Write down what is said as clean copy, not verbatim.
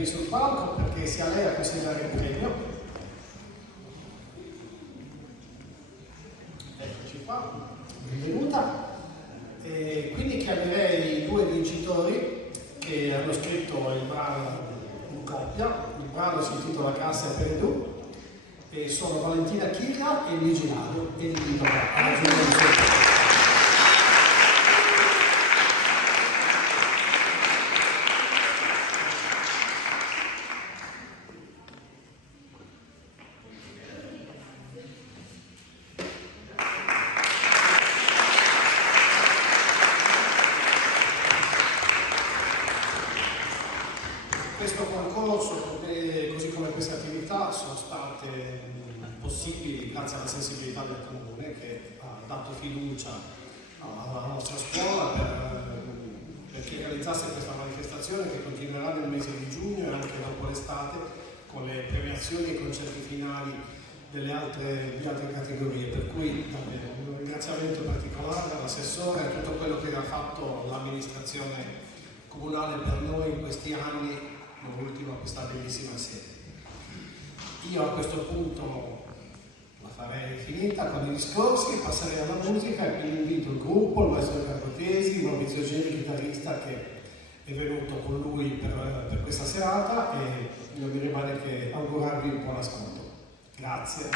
qui sul palco perché sia lei a consegnare il premio. Eccoci qua, benvenuta. E quindi chiamerei i due vincitori che hanno scritto il brano in coppia. Il brano si intitola Cassa e Perdu e sono Valentina Chiglia e Luigi Lago e li invito a raggiungere. Questo concorso, così come queste attività, sono state possibili grazie alla sensibilità del Comune che ha dato fiducia alla nostra scuola perché realizzasse questa manifestazione che continuerà nel mese di giugno e anche dopo l'estate con le premiazioni e i concerti finali di altre categorie. Per cui davvero un ringraziamento particolare all'assessore e a tutto quello che ha fatto l'amministrazione comunale per noi in questi anni, non ultimo questa bellissima sede. Io a questo punto la farei finita con i discorsi, passerei alla musica e quindi invito il gruppo, il maestro Carpotesi, Maurizio Geri, chitarrista, che è venuto con lui per questa serata e non mi rimane che augurarvi un buon ascolto. Grazie.